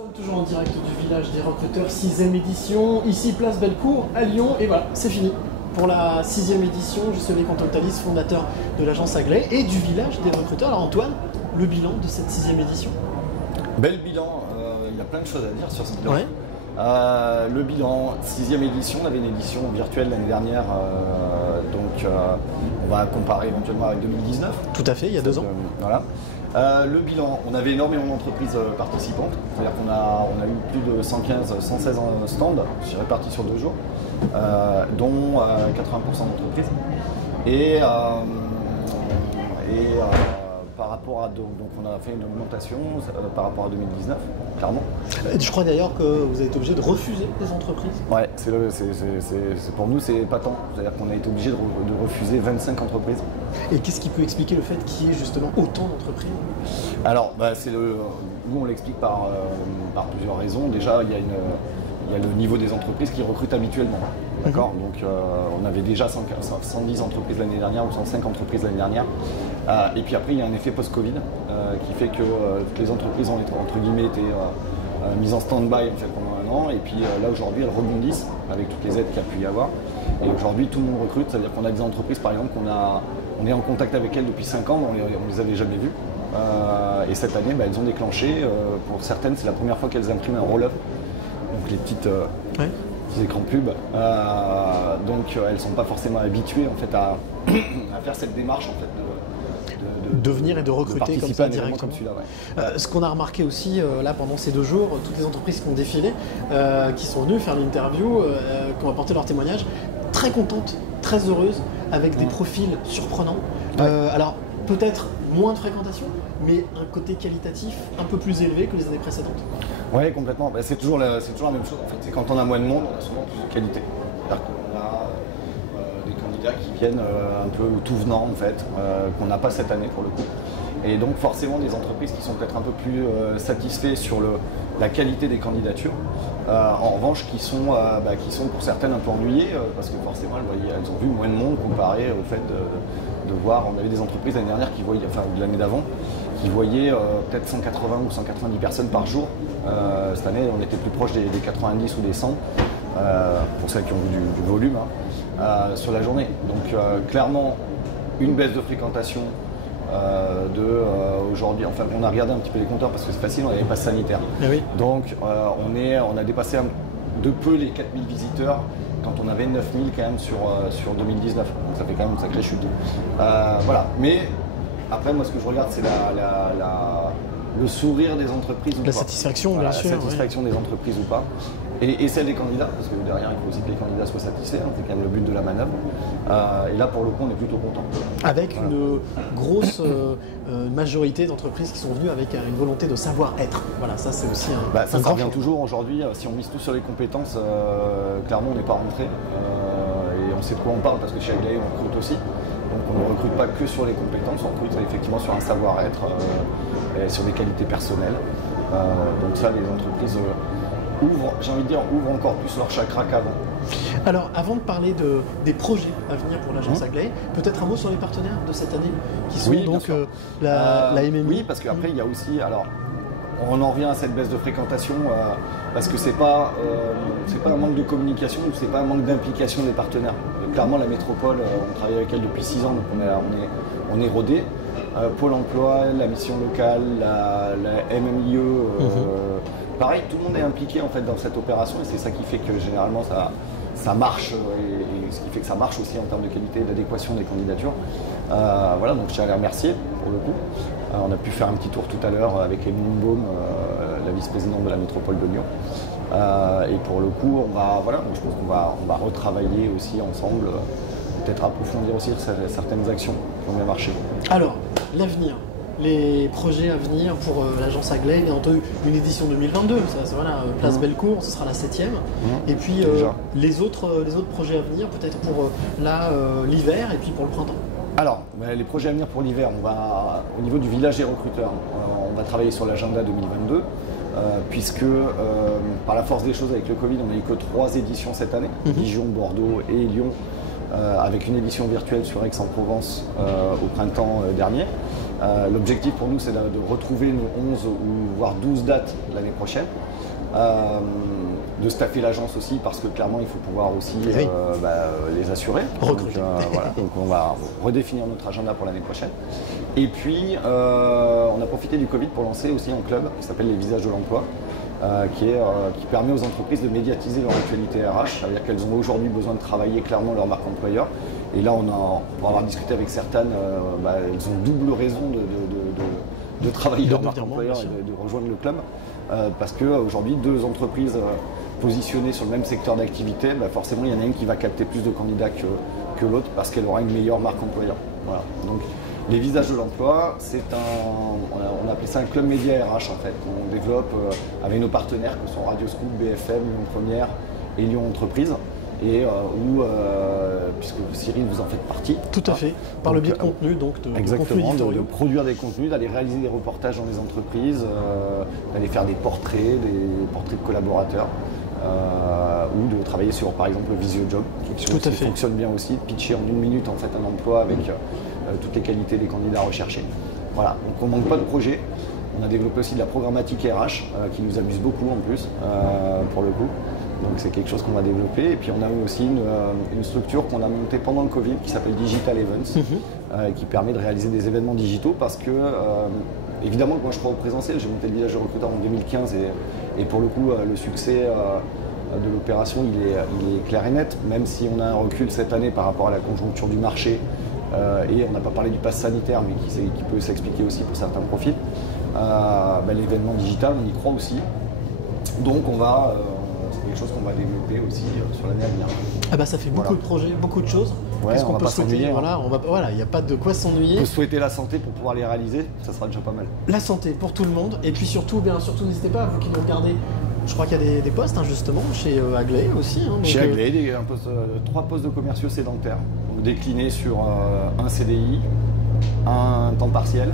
sommes toujours en direct du village des recruteurs, 6e édition, ici place Bellecour à Lyon, et voilà, c'est fini. Pour la 6e édition, je suis avec Antoine Talis, fondateur de l'agence Aglaé et du village des recruteurs. Alors Antoine, le bilan de cette 6e édition? Bel bilan, il y a plein de choses à dire sur ce bilan. Ouais. Le bilan, 6e édition, on avait une édition virtuelle l'année dernière, donc on va comparer éventuellement avec 2019. Tout à fait, il y a 2 ans. Voilà. Le bilan, on avait énormément d'entreprises participantes, c'est-à-dire qu'on a eu plus de 115, 116 stands, répartis sur 2 jours, dont 80% d'entreprises. Et par rapport à donc on a fait une augmentation par rapport à 2019, clairement. Je crois d'ailleurs que vous avez été obligé de refuser des entreprises. Ouais, pour nous c'est épatant, c'est-à-dire qu'on a été obligé de refuser 25 entreprises. Et qu'est-ce qui peut expliquer le fait qu'il y ait justement autant d'entreprises? Alors, nous on l'explique par plusieurs raisons. Déjà, il y a le niveau des entreprises qui recrutent habituellement. D'accord. Donc on avait déjà 110 entreprises l'année dernière ou 105 entreprises l'année dernière. Et puis après, il y a un effet post-Covid qui fait que toutes les entreprises ont entre guillemets été mises en stand-by en fait, pendant 1 an. Et puis là aujourd'hui, elles rebondissent avec toutes les aides qu'il y a pu y avoir. Et aujourd'hui, tout le monde recrute. C'est-à-dire qu'on a des entreprises, par exemple, on est en contact avec elles depuis 5 ans, on les avait jamais vues. Et cette année, elles ont déclenché. Pour certaines, c'est la première fois qu'elles impriment un roll-up. Donc les petits écrans pub. Donc elles ne sont pas forcément habituées en fait, à faire cette démarche en fait, de venir et de recruter comme ça directement. Comme celui-là, ouais. Ce qu'on a remarqué aussi là pendant ces 2 jours, toutes les entreprises qui ont défilé, qui sont venues faire l'interview, qui ont apporté leur témoignage, très contentes, très heureuses, avec des profils surprenants. Alors peut-être moins de fréquentation, mais un côté qualitatif un peu plus élevé que les années précédentes. Oui, complètement. C'est toujours la même chose. En fait, c'est quand on a moins de monde, on a souvent plus de qualité. C'est-à-dire qu'on a des candidats qui viennent un peu tout venant, en fait, qu'on n'a pas cette année pour le coup. Et donc forcément des entreprises qui sont peut-être un peu plus satisfaits sur la qualité des candidatures. En revanche, qui sont pour certaines un peu ennuyées, parce que forcément elles ont vu moins de monde comparé au fait de voir. On avait des entreprises l'année dernière qui voyaient, enfin de l'année d'avant, qui voyaient peut-être 180 ou 190 personnes par jour. Cette année, on était plus proche des 90 ou des 100, pour celles qui ont vu du volume sur la journée. Donc clairement, une baisse de fréquentation aujourd'hui. Enfin, on a regardé un petit peu les compteurs parce que c'est facile, on avait pas sanitaire. Oui. Donc on a dépassé de peu les 4000 visiteurs quand on avait 9000 quand même sur 2019. Donc ça fait quand même une sacrée chute. Voilà. Mais après, moi, ce que je regarde, c'est le sourire des entreprises ou pas. La satisfaction, bien sûr. La satisfaction des entreprises ou pas. Et celle des candidats, parce que derrière, il faut aussi que les candidats soient satisfaits. C'est quand même le but de la manœuvre. Et là, pour le coup, on est plutôt content. Avec une grosse majorité d'entreprises qui sont venues avec une volonté de savoir-être. Voilà, ça, c'est aussi un ça grand revient toujours aujourd'hui. Si on mise tout sur les compétences, clairement, on n'est pas rentré. Et on sait de quoi on parle, parce que chez Aglaé, on recrute aussi. Donc on ne recrute pas que sur les compétences, on recrute effectivement sur un savoir-être, et sur des qualités personnelles. Donc ça, les entreprises ouvrent encore plus leur chakra qu'avant. Alors, avant de parler des projets à venir pour l'agence Aglaé, peut-être un mot sur les partenaires de cette année, qui sont donc la MMI. Oui, parce qu'après, il y a aussi... Alors, on en revient à cette baisse de fréquentation, parce que c'est pas un manque de communication, ou c'est pas un manque d'implication des partenaires. Clairement, la métropole, on travaille avec elle depuis 6 ans, donc on est rodé. Pôle emploi, la mission locale, la MMIE, pareil, tout le monde est impliqué en fait dans cette opération, et c'est ça qui fait que généralement ça marche, et ce qui fait que ça marche aussi en termes de qualité et d'adéquation des candidatures. Voilà, donc je tiens à les remercier pour le coup. On a pu faire un petit tour tout à l'heure avec Emeline Baum, la vice-présidente de la métropole de Lyon. Et pour le coup, je pense qu'on va retravailler aussi ensemble, peut-être approfondir aussi certaines actions qui ont bien marché. Alors, l'avenir, les projets à venir pour l'agence Aglaé, bien entendu, une édition 2022, place Bellecour, ce sera la 7e. Et puis les autres projets à venir, peut-être pour l'hiver et puis pour le printemps. Alors, les projets à venir pour l'hiver, au niveau du village des recruteurs, on va travailler sur l'agenda 2022. Puisque par la force des choses avec le Covid, on n'a eu que 3 éditions cette année, Dijon, Bordeaux et Lyon, avec une édition virtuelle sur Aix-en-Provence au printemps dernier. L'objectif pour nous, c'est de retrouver nos 11 ou voire 12 dates l'année prochaine. de staffer l'agence aussi, parce que clairement il faut pouvoir aussi les assurer. Donc, donc on va redéfinir notre agenda pour l'année prochaine. Et puis on a profité du Covid pour lancer aussi un club qui s'appelle les Visages de l'Emploi, qui permet aux entreprises de médiatiser leur actualité RH, c'est-à-dire qu'elles ont aujourd'hui besoin de travailler clairement leur marque employeur. Et là, pour avoir discuté avec certaines, elles ont double raison de travailler leur marque employeur et de rejoindre le club. Parce qu'aujourd'hui, deux entreprises positionnées sur le même secteur d'activité, forcément, il y en a une qui va capter plus de candidats que l'autre parce qu'elle aura une meilleure marque employeur. Voilà. Donc, les Visages de l'Emploi, on appelait ça un club média RH en fait, qu'on développe avec nos partenaires que sont Radio Scoop, BFM, Lyon Première et Lyon Entreprise. Et puisque Cyril, vous en faites partie. Tout à fait, par le biais de contenu, donc exactement, de produire des contenus, d'aller réaliser des reportages dans les entreprises, d'aller faire des portraits de collaborateurs, ou de travailler sur, par exemple, le VisioJob, qui fonctionne bien aussi, de pitcher en 1 minute en fait un emploi avec toutes les qualités des candidats recherchés. Voilà, donc on ne manque pas de projet. On a développé aussi de la programmatique RH, qui nous amuse beaucoup en plus, pour le coup. Donc c'est quelque chose qu'on va développer. Et puis on a aussi une structure qu'on a montée pendant le Covid qui s'appelle Digital Events, qui permet de réaliser des événements digitaux parce que, évidemment, moi je crois au présentiel. J'ai monté le village de recruteurs en 2015 et pour le coup, le succès de l'opération, il est clair et net, même si on a un recul cette année par rapport à la conjoncture du marché. Et on n'a pas parlé du pass sanitaire, mais qui peut s'expliquer aussi pour certains profils. L'événement digital, on y croit aussi. Donc c'est quelque chose qu'on va développer aussi sur l'année à venir. Ça fait beaucoup de projets, beaucoup de choses. Qu'est-ce qu'on peut souhaiter? Il n'y a pas de quoi s'ennuyer. On peut souhaiter la santé pour pouvoir les réaliser, ça sera déjà pas mal. La santé pour tout le monde. Et puis surtout, n'hésitez pas, vous qui nous regardez, je crois qu'il y a des postes justement chez Aglaé aussi. Chez Aglaé, 3 postes de commerciaux sédentaires, donc déclinés sur un CDI, un temps partiel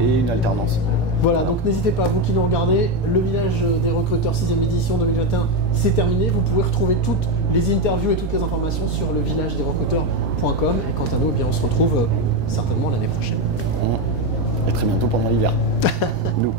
et une alternance. Voilà, donc n'hésitez pas, vous qui nous regardez, le village des recruteurs 6e édition 2021, c'est terminé. Vous pouvez retrouver toutes les interviews et toutes les informations sur le villagesdesrecruteurs.com. Et quant à nous, on se retrouve certainement l'année prochaine. Et très bientôt pendant l'hiver. Nous.